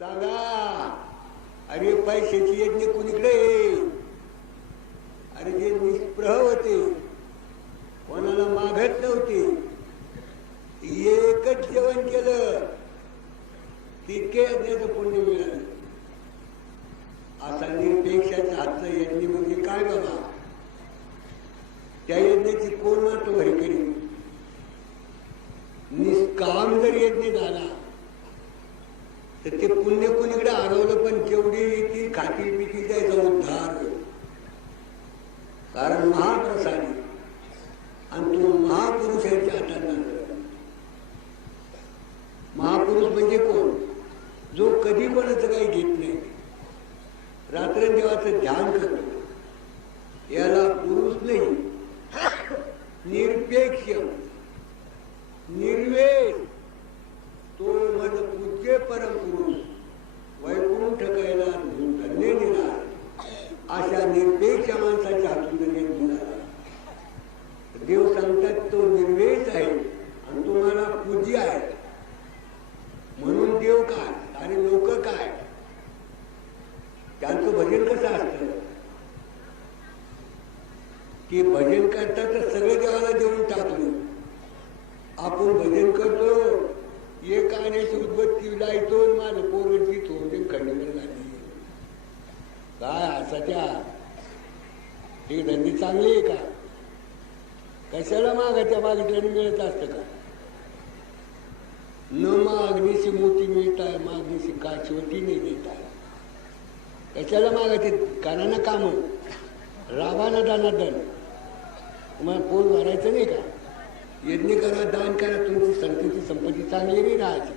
सांगा अरे पैशाची यज्ञ कुणीकडे अरे जे निष्प्रह होते कोणाला मागत नव्हते. एकच जेवण केलं तितके यज्ञाचं पुण्य मिळालं. आता निरपेक्षाच्या हातचं यज्ञ म्हणजे काय बाबा? त्या यज्ञाची कोण महत्त्व हे करी निष्काम जर यज्ञ झाला तर ते पुण्य कुणीकडे हरवलं पण केवढी ती खाती पिती त्याचा उद्धार कारण महाप्रसाद आणि तो महापुरुषाच्या हातात लागला. महापुरुष म्हणजे कोण? जो कधी कोणाचं काही घेत नाही. रात्रंदेवाचं ध्यान करतो. याला पुरुष नाही. निरपेक्ष. निर्वे अशा निर्पेक्ष माणसाच्या हातून निर्णय झाला देव सांगतात तो निर्वेष आहे आणि तुम्हाला पूज्य आहे. म्हणून देव काय आणि लोक काय? त्यांचं भजन कसं असतं? की भजन करतात तर सगळं देवाला देऊन टाकलं. आपण भजन करतो एक आण्याची उद्बत्ती लायतो त्या. ही हे धंदे चांगले आहे का? कशाला मागायच्या मागितल्याने मिळत असतं का? न मागणीशी मोती मिळत आहे मागणीशी काचवटी नाही देत आहे. कशाला मागायचे? करा ना काम राबाना दाना दन तुम्हाला पोल भरायचं नाही का? यज्ञ करा दान करा तुमची संतीची संपत्ती चांगली नाही राहायची.